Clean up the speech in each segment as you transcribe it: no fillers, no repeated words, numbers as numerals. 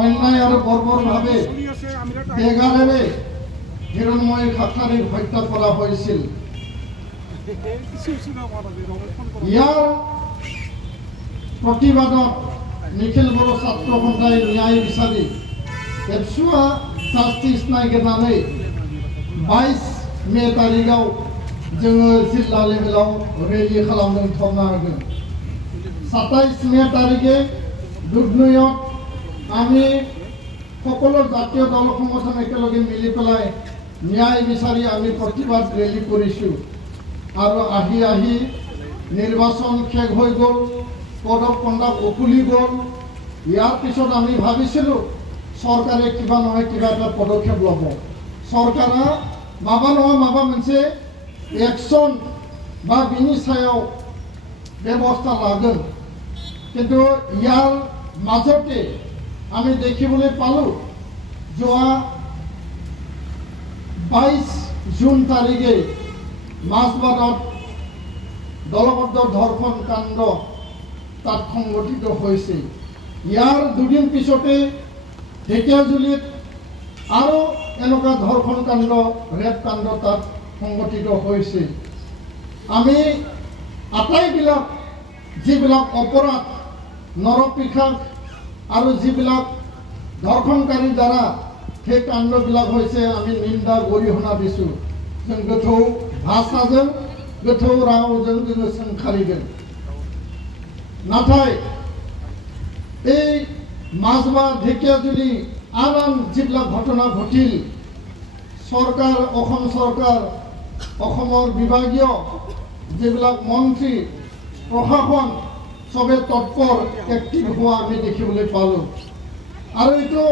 অন্যায় আৰু বৰ্বৰভাৱে বেগাৰেৰে হিৰণময় খাটলাৰীক হত্যা কৰা হৈছিল। ইয়াৰ প্ৰতিবাদত নিখিল বড়ো ছাত্ৰ সন্থাই ন্যায় বিচাৰি এপসুৱা জাস্টিस नागिरनानै 22 मे तारिखआव जोङो जिल्ला लेभेलाव रेलि खालामदों धरना होगोन। 27 मे तारिखे दुधनৈত আমি সকলো জাতীয় দল সংগঠন একেলগে মিলি পেলাই ন্যায় বিচাৰি আমি প্ৰতিবাদ ৰেলি কৰিছোঁ। আৰু আহি নিৰ্বাচন শেষ হৈ গ'ল, কোড অফ কণ্ডাক্ট উকুলি গ'ল। ইয়াৰ পিছত আমি ভাবিছিলোঁ চৰকাৰে কিবা নহয় কিবা এটা পদক্ষেপ ল'ব। চৰকাৰে মাবা নহয় মাবা मोनसे একশ্যন বা বিনি সায়াव ব্যৱস্থা लागोन। কিন্তু ইয়াৰ মাজতে আমি দেখিবলৈ পালোঁ যোৱা 22 জুন তাৰিখে মাজবাটত দলবদ্ধ ধৰ্ষণ কাণ্ড তাত সংঘটিত হৈছে। ইয়াৰ দুদিন পিছতে ঢেকিয়াজুলিত আৰু এনেকুৱা ধৰ্ষণ কাণ্ড ৰেপ কাণ্ড তাত সংঘটিত হৈছে। আমি আটাইবিলাক যিবিলাক অপৰাধ নৰপিশাচ আৰু যিবিলাক ধৰ্ষণকাৰীৰ দ্বাৰা সেই কাণ্ডবিলাক হৈছে আমি নিন্দা গৰিহণা দিছোঁ। जों गोथौ भाषाजों गोथौ रावजों जोङो सोंखारिगोन। नाथाय এই মাজবা ঢেকিয়াজুলি আন যিবিলাক ঘটনা ঘটিল সরকার অসম সরকার অসমৰ বিভাগীয় যিবিলাক মন্ত্ৰী প্ৰশাসন সবে তৎপৰ এক্টিভ হোৱা আমি দেখিবলৈ পালোঁ। আৰু এইটো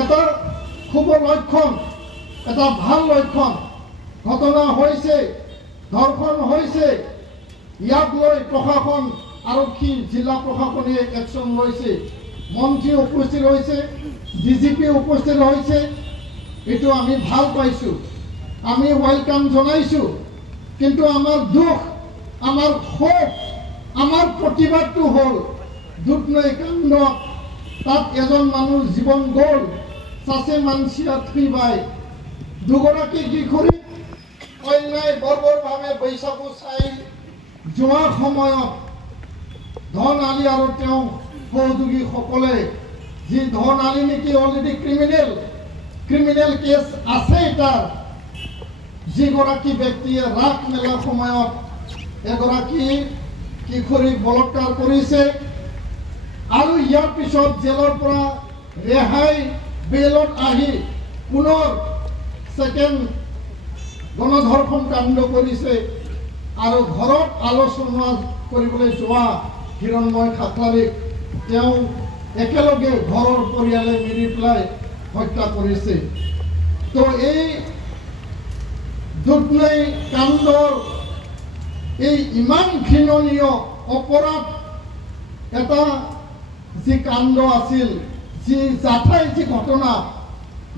এটা খুব লক্ষণ, এটা ভাল লক্ষণ। ঘটনা হৈছে, ধৰ্ষণ হৈছে, ইয়াক লৈ প্ৰশাসন আৰক্ষী জিলা প্ৰশাসনে একশ্যন লৈছে, মন্ত্ৰী উপস্থিত হৈছে, ডিজিপি উপস্থিত হৈছে। এইটো আমি ভাল পাইছোঁ, আমি ওয়েলকাম জনাইছোঁ। কিন্তু আমাৰ দুখ, আমাৰ ক্ষোভ, আমাৰ প্ৰতিবাদটো হ'ল দুধনৈ কাণ্ড তাত এজন মানুহ জীৱন গ'ল, সাসে মানসিয়া থুইবাই দুগৰাকী কিশোৰী অন্যায় বৰ্বৰভাৱে বৈশাখু চাই যোৱা সময়ত ধন আলী আৰু তেওঁ সহযোগীসকলে যি ধন আলী নেকি অলৰেডি ক্ৰিমিনেল কেছ আছে তাৰ, যিগৰাকী ব্যক্তিয়ে ৰাস মেলাৰ সময়ত এগৰাকী কিশোৰীক বলৎকাৰ কৰিছে আৰু ইয়াৰ পিছত জেলৰ পৰা ৰেহাই বেলত আহি পুনৰ সেকেন্ড গণধৰ্ষণ কাণ্ড কৰিছে। আৰু ঘৰত আলোচনা কৰিবলৈ যোৱা হিৰণময় খাটলাৰীক তেওঁ একেলগে ঘৰৰ পৰিয়ালে মিলি পেলাই হত্যা কৰিছে। তো এই দুধনৈ কাণ্ডৰ এই ইমান ঘৃণনীয় অপৰাধ এটা যি কাণ্ড আছিল, যি জাঠাই যি ঘটনা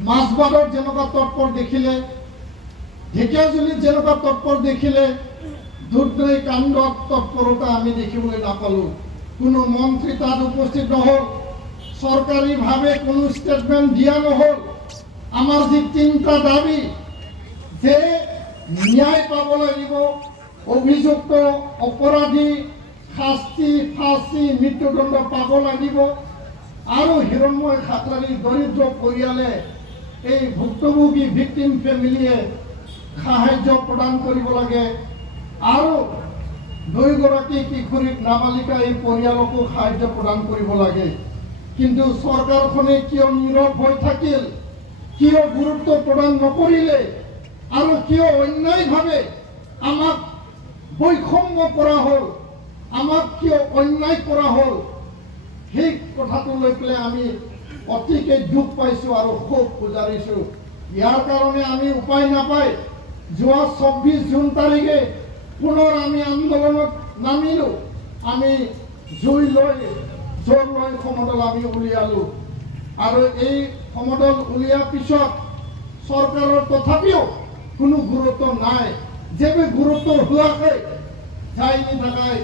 মাজবাটত যেনেকুৱা তৎপৰ দেখিলে, ঢেকিয়াজুলিত যেনেকুৱা তৎপৰ দেখিলে, দুধনৈ কাণ্ডত তৎপৰতা আমি দেখিবলৈ নাপালোঁ। কোনো মন্ত্ৰী তাত উপস্থিত নহ'ল, চৰকাৰীভাৱে কোনো ষ্টেটমেণ্ট দিয়া নহ'ল। আমাৰ যি তিনিটা দাবী যে ন্যায় পাব লাগিব, অভিযুক্ত অপৰাধী শাস্তি ফাঁচি মৃত্যুদণ্ড পাব লাগিব, আৰু হিৰণময় খাটলাৰীৰ দৰিদ্ৰ পৰিয়ালে এই ভুক্তভোগী ভিক্টিম ফেমিলিয়ে সাহায্য প্ৰদান কৰিব লাগে, আৰু দুইগৰাকী কিশোৰীক নাবালিকা এই পৰিয়ালকো সাহায্য প্ৰদান কৰিব লাগে। কিন্তু চৰকাৰখনে কিয় নীৰৱ হৈ থাকিল, কিয় গুৰুত্ব প্ৰদান নকৰিলে, আৰু কিয় অন্যায়ভাৱে আমাক বৈষম্য কৰা হ'ল, আমাক কিয় অন্যায় কৰা হ'ল, সেই কথাটো লৈ পেলাই আমি অতিকে দুখ পাইছোঁ আৰু ক্ষোভ গুজাৰিছোঁ। ইয়াৰ কাৰণে আমি উপায় নাপাই যোৱা 24 জুন তাৰিখে পুনৰ আমি আন্দোলনত নামিলোঁ। আমি জোৰ লৈ সমদল আমি উলিয়ালোঁ, আৰু এই সমদল উলিয়াৰ পিছত চৰকাৰৰ তথাপিও কোনো গুৰুত্ব নাই। যেবে গুৰুত্ব হোৱাকৈ যাই নাথাকাই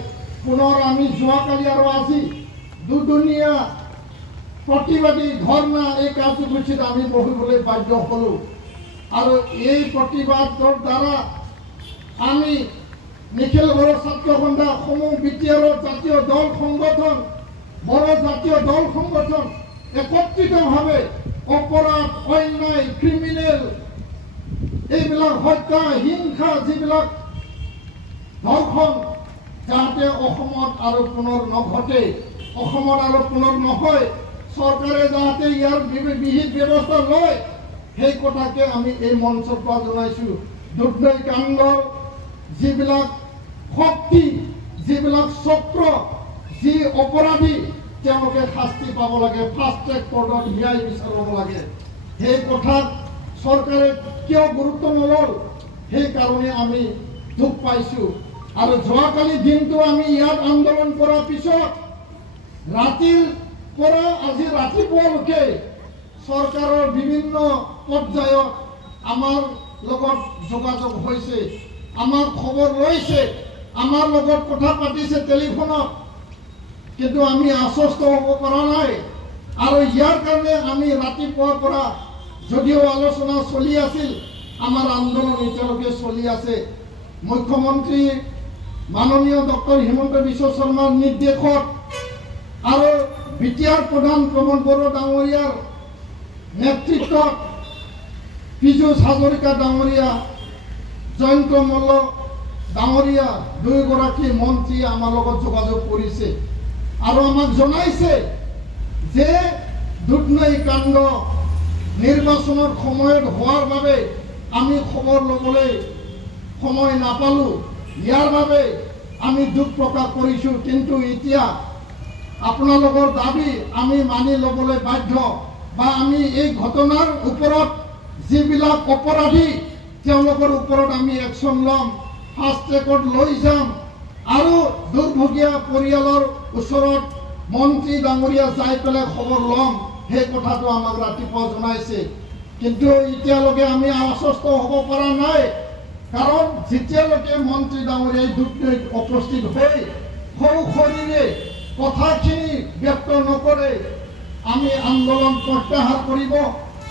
পুনৰ আমি যোৱাকালি আৰু আজি দুদিনীয়া প্ৰতিবাদী ধৰ্ণা এই কাৰ্যসূচীত আমি বহিবলৈ বাধ্য হলোঁ আৰু এই প্ৰতিবাদৰ দ্বাৰা আমি নিখিল বড়ো ছাত্ৰ সন্থা সমূহ বিটিআৰৰ জাতীয় দল সংগঠন বড়ো জাতীয় দল সংগঠন একত্ৰিতভাৱে অপৰাধ অন্যায় ক্ৰিমিনেল এইবিলাক হত্যা হিংসা যিবিলাক ধৰ্ষণ যাতে অসমত আৰু পুনৰ নঘটে অসমত আৰু পুনৰ নহয় চৰকাৰে যাতে ইয়াৰ বিহিত ব্যৱস্থা লয় সেই কথাকে আমি এই মঞ্চৰ পৰা জনাইছোঁ। দুধনৈ কাণ্ডৰ যিবিলাক শক্তি যিবিলাক চক্ৰ যি অপৰাধী তেওঁলোকে শাস্তি পাব লাগে ফাষ্ট ট্ৰেক কোৰ্টত ন্যায় বিচাৰিব লাগে সেই কথাত চৰকাৰে কিয় গুৰুত্ব নল'ল সেইকাৰণে আমি দুখ পাইছোঁ আৰু যোৱাকালি দিনটো আমি ইয়াত আন্দোলন কৰাৰ পিছত ৰাতিৰ পৰা আজি ৰাতিপুৱালৈকে চৰকাৰৰ বিভিন্ন পৰ্যায়ত আমাৰ লগত যোগাযোগ হৈছে আমাৰ খবৰ লৈছে আমাৰ লগত কথা পাতিছে টেলিফোনত কিন্তু আমি আশ্বস্ত হ'ব পৰা নাই আৰু ইয়াৰ কাৰণে আমি ৰাতিপুৱাৰ পৰা যদিও আলোচনা চলি আছিল আমাৰ আন্দোলন এতিয়ালৈকে চলি আছে। মুখ্যমন্ত্ৰী মাননীয় ডক্টৰ হিমন্ত বিশ্ব শৰ্মাৰ নিৰ্দেশত আৰু বিটিআৰ প্ৰধান প্ৰমোদ বড়ো ডাঙৰীয়াৰ নেতৃত্বত পীযুষ হাজৰিকা ডাঙৰীয়া জয়ন্ত মল্ল ডাঙৰীয়া দুয়োগৰাকী মন্ত্ৰী আমাৰ লগত যোগাযোগ কৰিছে আৰু আমাক জনাইছে যে দুধনৈ কাণ্ড নিৰ্বাচনৰ সময়ত হোৱাৰ বাবে আমি খবৰ ল'বলৈ সময় নাপালোঁ ইয়াৰ বাবে আমি দুখ প্ৰকাশ কৰিছোঁ কিন্তু এতিয়া আপোনালোকৰ দাবী আমি মানি ল'বলৈ বাধ্য বা আমি এই ঘটনাৰ ওপৰত যিবিলাক অপৰাধী তেওঁলোকৰ ওপৰত আমি একশ্যন ল'ম ফাষ্ট ট্ৰেকত লৈ যাম আৰু দুৰ্ভগীয়া পৰিয়ালৰ ওচৰত মন্ত্ৰী ডাঙৰীয়া যাই পেলাই খবৰ ল'ম সেই কথাটো আমাক ৰাতিপুৱা জনাইছে কিন্তু এতিয়ালৈকে আমি আশ্বস্ত হ'ব পৰা নাই কাৰণ যেতিয়ালৈকে মন্ত্ৰী ডাঙৰীয়াই দুধনৈত উপস্থিত হৈ সশৰীৰে কথাখিনি ব্যক্ত নকৰে আমি আন্দোলন প্ৰত্যাহাৰ কৰিব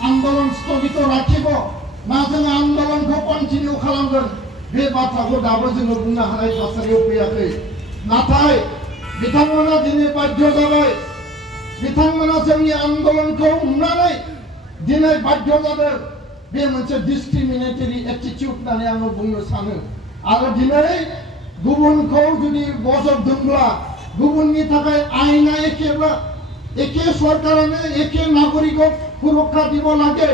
आंदोलन स्थगित राखिब ना जों आंदोलनखौ कन्टिनिउ खालामगोन बे बाथ्राखौ दाबो जों बुंनो हानाय थासारियाव फैयाखै नाथाय बिथांमोना दिनै बाध्य जाबाय बिथांमोना जोंनि आंदोलनखौ नुनानै दिनै बाध्य जादों बे मोनसे डिस्क्रिमिनेटरि एटिट्युड होननानै आं बुंनो सानो आरो दिनै गुबुनखौ जुदि बजबदोंब्ला गुबुननि थाखाय आयेना एखेब्ला एके सरकारानो एके नागरिकक सुरक्षा দিব লাগে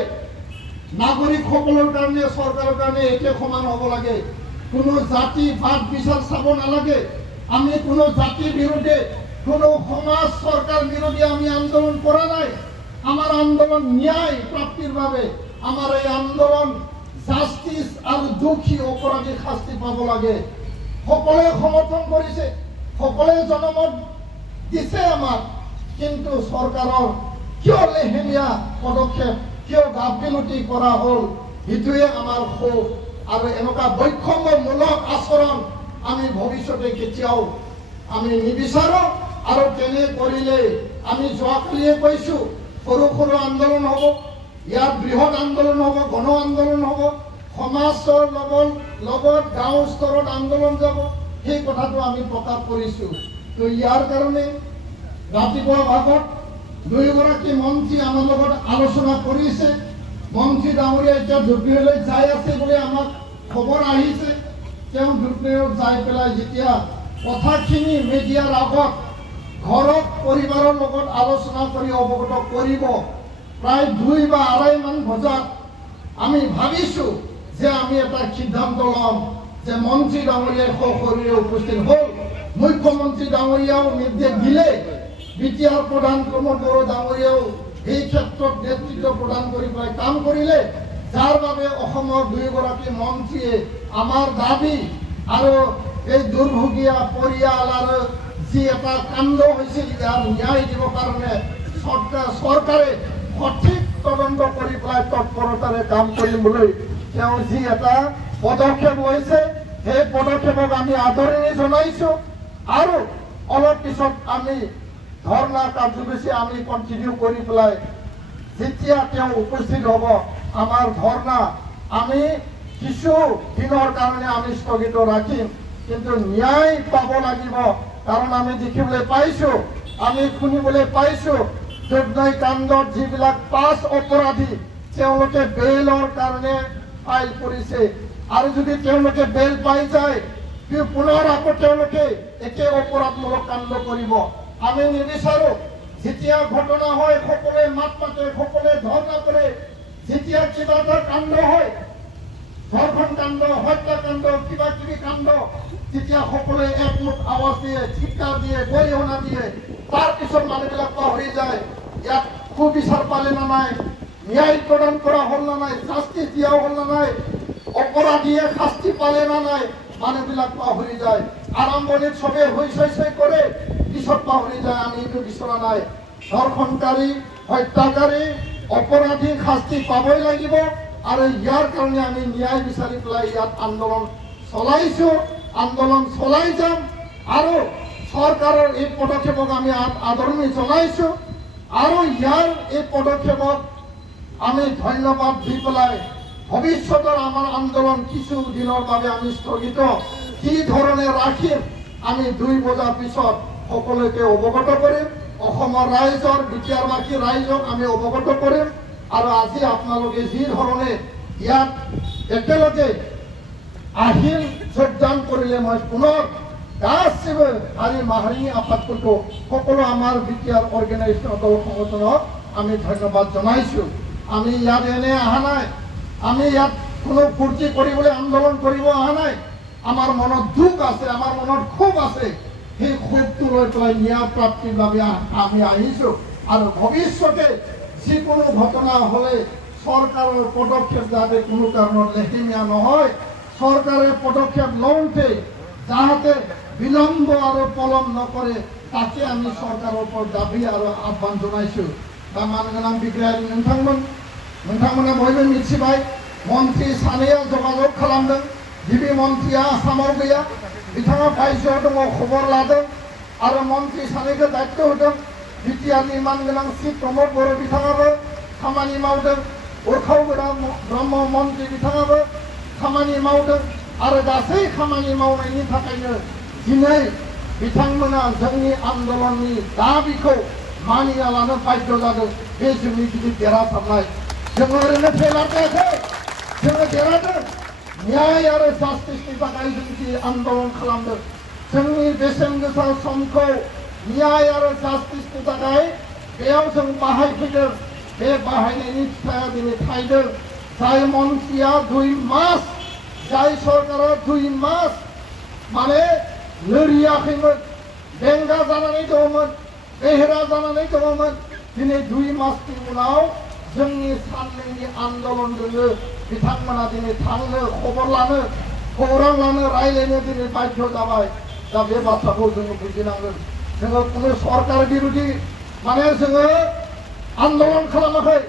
नागरिकসকলৰ কাৰণে চৰকাৰৰ কাৰণে একে সমান হ'ব লাগে কোনো জাতি বাদ বিচাৰ চাব নালাগে আমি কোনো জাতি বিৰোধী কোনো সমাজ সৰকাৰ বিৰোধী আমি আন্দোলন কৰা নাই আমাৰ আন্দোলন ন্যায় প্ৰাপ্তিৰ বাবে আমাৰ এই আন্দোলন জাস্টিস আৰু দুখী অপৰাধীৰ শাস্তি পাব লাগে সকলোৱে সমৰ্থন কৰিছে সকলোৱে জনমত দিছে আমাৰ কিন্তু সৰকাৰৰ কিয় লেহেমীয়া পদক্ষেপ কিয় গাফিলতি কৰা হল ইটোৱে আমাৰ ক্ষোভ আৰু এনেকুৱা বৈষম্যমূলক আচৰণ আমি ভৱিষ্যতে কেতিয়াও আমি নিবিচাৰো আৰু তেনে কৰিলে আমি যোৱাকালিয়ে কৈছো সৰু সৰু আন্দোলন হ'ব ইয়াৰ বৃহৎ আন্দোলন হ'ব গণ আন্দোলন হ'ব সমাজৰ লগত গাঁও স্তৰত আন্দোলন যাব সেই কথাটো আমি প্ৰকাশ কৰিছো তো ইয়াৰ কাৰণে ৰাতিপুৱা ভাগত দুয়োগৰাকী মন্ত্ৰী আমাৰ লগত আলোচনা কৰিছে মন্ত্ৰী ডাঙৰীয়া এতিয়া দুধনৈলৈ যাই আছে বুলি আমাক খবৰ আহিছে তেওঁ দুধনৈত যাই পেলাই যেতিয়া কথাখিনি মিডিয়াৰ আগত ঘৰত পৰিবাৰৰ লগত আলোচনা কৰি অৱগত কৰিব প্ৰায় 2 বা 2.5 মান বজাত আমি ভাবিছো যে আমি এটা সিদ্ধান্ত ল'ম যে মন্ত্ৰী ডাঙৰীয়াই সশৰীৰে উপস্থিত হ'ল মুখ্যমন্ত্ৰী ডাঙৰীয়াও নিৰ্দেশ দিলে বিটিআৰ প্ৰধান প্ৰমোদ বড়ো ডাঙৰীয়াও এই ক্ষেত্ৰত নেতৃত্ব প্ৰদান কৰি পেলাই কাম কৰিলে যাৰ বাবে অসমৰ দুয়োগৰাকী মন্ত্ৰীয়ে আমাৰ দাবী আৰু এই দুৰ্ভগীয়া পৰিয়াল আৰু যি এটা কাণ্ড হৈছিল ইয়াৰ ন্যায় দিবৰ কাৰণে চৰকাৰে সঠিক তদন্ত কৰি পেলাই তৎপৰতাৰে কাম কৰিবলৈ তেওঁ যি এটা পদক্ষেপ লৈছে সেই পদক্ষেপক আমি আদৰণি জনাইছো আৰু অলপ পিছত আমি ধৰ্ণা কাৰ্যসূচী আমি কণ্টিনিউ কৰি পেলাই যেতিয়া তেওঁ উপস্থিত হ'ব আমাৰ ধৰ্ণা আমি কিছু দিনৰ কাৰণে আমি স্থগিত ৰাখিম, কিন্তু ন্যায় পাব লাগিব। কাৰণ আমি দেখিবলৈ পাইছোঁ, আমি শুনিবলৈ পাইছোঁ দুৰ্নৈ কাণ্ডত যিবিলাক 5 অপৰাধী তেওঁলোকে বেইলৰ কাৰণে ফাইল কৰিছে, আৰু যদি তেওঁলোকে বেইল পাই যায় পুনৰ আকৌ তেওঁলোকে একে অপৰাধমূলক কাণ্ড কৰিব। আমি নিবিচাৰোঁ যেতিয়া ঘটনা হয় সকলোৱে মাত মাতে, সকলোৱে ধৰ্ণা কৰে, যেতিয়া কিবা এটা কাণ্ড হয় ধৰ্ষণ কাণ্ড, হত্যাকাণ্ড, কিবা কিবি কাণ্ড, তেতিয়া সকলোৱে একমুখ আৱাজ দিয়ে, চিৎকাৰ দিয়ে, গৰিহণা দিয়ে। তাৰপিছত মানুহবিলাক পাহৰি যায় ইয়াত সুবিচাৰ পালে না নাই, ন্যায় প্ৰদান কৰা হ'ল না নাই, শাস্তি দিয়া হ'ল না নাই, অপৰাধীয়ে শাস্তি পালে না নাই, মানুহবিলাক পাহৰি যায়। আৰম্ভণিত চবে হৈ চৈ কৰে, পিছত পাহৰি যায়। আমি এইটো বিচৰা নাই। ধৰ্ষণকাৰী, হত্যাকাৰী, অপৰাধী শাস্তি পাবই লাগিব, আৰু ইয়াৰ কাৰণে আমি ন্যায় বিচাৰি পেলাই ইয়াত আন্দোলন চলাইছোঁ, আন্দোলন চলাই যাম। আৰু চৰকাৰৰ এই পদক্ষেপক আমি আদৰণি জনাইছোঁ, আৰু ইয়াৰ এই পদক্ষেপক আমি ধন্যবাদ দি পেলাই ভৱিষ্যতৰ আমাৰ আন্দোলন কিছু দিনৰ বাবে আমি স্থগিত কি ধৰণে ৰাখিম আমি 2 বজাৰ পিছত সকলোকে অৱগত কৰিম। অসমৰ ৰাইজৰ বিটিয়াৰবাসী ৰাইজক আমি অৱগত কৰিম। আৰু আজি আপোনালোকে যি ধৰণে ইয়াত একেলগে আহিল যোগদান কৰিলে মই পুনৰ গাছিবো হাৰি মাহাৰিনী আফাদটো সকলো আমাৰ বিটিআৰ অৰ্গেনাইজেশ্যন দল সংগঠনক আমি ধন্যবাদ জনাইছোঁ। আমি ইয়াত এনে অহা নাই, আমি ইয়াত কোনো ফূৰ্তি কৰিবলৈ আন্দোলন কৰিব অহা নাই। আমাৰ মনত দুখ আছে, আমাৰ মনত ক্ষোভ আছে। সেই ক্ষোভটো লৈ পেলাই ন্যায় প্ৰাপ্তিৰ বাবে আমি আহিছোঁ। আৰু ভৱিষ্যতে যিকোনো ঘটনা হ'লে চৰকাৰৰ পদক্ষেপ যাতে কোনো কাৰণত লেহেমীয়া নহয়, চৰকাৰে পদক্ষেপ লওঁতে যাতে বিলম্ব আৰু পলম নকৰে, তাকে আমি চৰকাৰৰ ওপৰত দাবী আৰু আহ্বান জনাইছোঁ। दा मानगोनां बिग्रायारि नोंथांमोना बयबो मिथिबाय मन्त्रि सानैया जगाजग खालामदों। गिबि मन्त्रिया आसामाव गैया, बिथाङा बायजोआव दङ, खबर लादों आरो मन्त्रि सानैखौ दायित्व होदों। बिटिआरनि मानगोनां श्री प्रमद बर' बिथाङाबो खामानि मावदों, उरखावगोरा ब्रह्म मन्त्रि बिथाङाबो खामानि मावदों। आरो गासै खामानि मावनायनि थाखायनो दिनै बिथांमोना जोंनि आन्दोलननि दाबिखौ मानिना लानो बाध्य जादों। बे जोंनि गिदिर देरहासारनाय। जोङो ओरैनो फेलार जायाखै, जोङो देरहादों। न्याय आरो जास्टिसनि थाखाय जों जि आन्दोलन खालामदों, जोंनि बेसेन गोसा समखौ न्याय आरो जास्टिसनि थाखाय बेयाव जों बाहायफैदों। बे बाहायनायनि फिथाइया दिनै थायदों। जाय मन्त्रिया 2 मास, जाय सरकारा 2 मास माने लोरियाखैमोन, बेंगा जानानै दङमोन, बेहेरा जानानै दङमोन, दिनै 2 मासनि उनाव जोंनि साननैनि आन्दोलनजोंनो बिथांमोना दिनै थांनो, खबर लानो, खौरां लानो, रायलायनो दिनै बाध्य जाबाय। दा बे बाथ्राखौ जोङो बुजिनांगोन। जोङो कुनु सरकार बिरोधी माने जोङो आन्दोलन खालामाखै।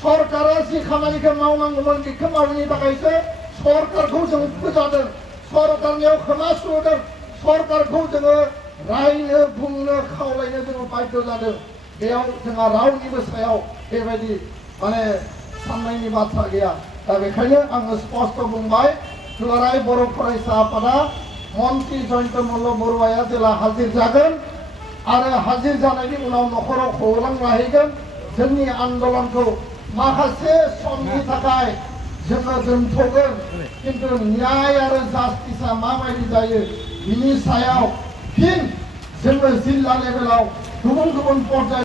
सरकारा जि खामानिखौ मावनांगौमोन बेखौ मावैनि थाखायसो सरकारखौ जों फोजादों, सरकारनियाव खोमा सुहोदों, सरकारखौ जोङो रायनो, बुंनो, खावलायनो जोङो बाध्य जादों। बेयाव जोंहा रावनिबो सायाव बेबायदि माने साननायनि बाथ्रा गैया। दा बेखायनो आङो स्पष्ट बुंबाय, दुलाराय बर' फरायसा आफादा मन्त्रि जयन्त मल्ल बरुवाया जेला हाजिर जागोन आरो हाजिर जानायनि उनाव न'खराव खौरां लाहैगोन, जोंनि आन्दोलनखौ माखासे समनि थाखाय जोङो दोनथ'गोन। किन्तु न्याय आरो जास्टिसा माबायदि जायो बिनि सायाव फिन जोङो जिल्ला लेभेलाव गुबुन गुबुन पर्याय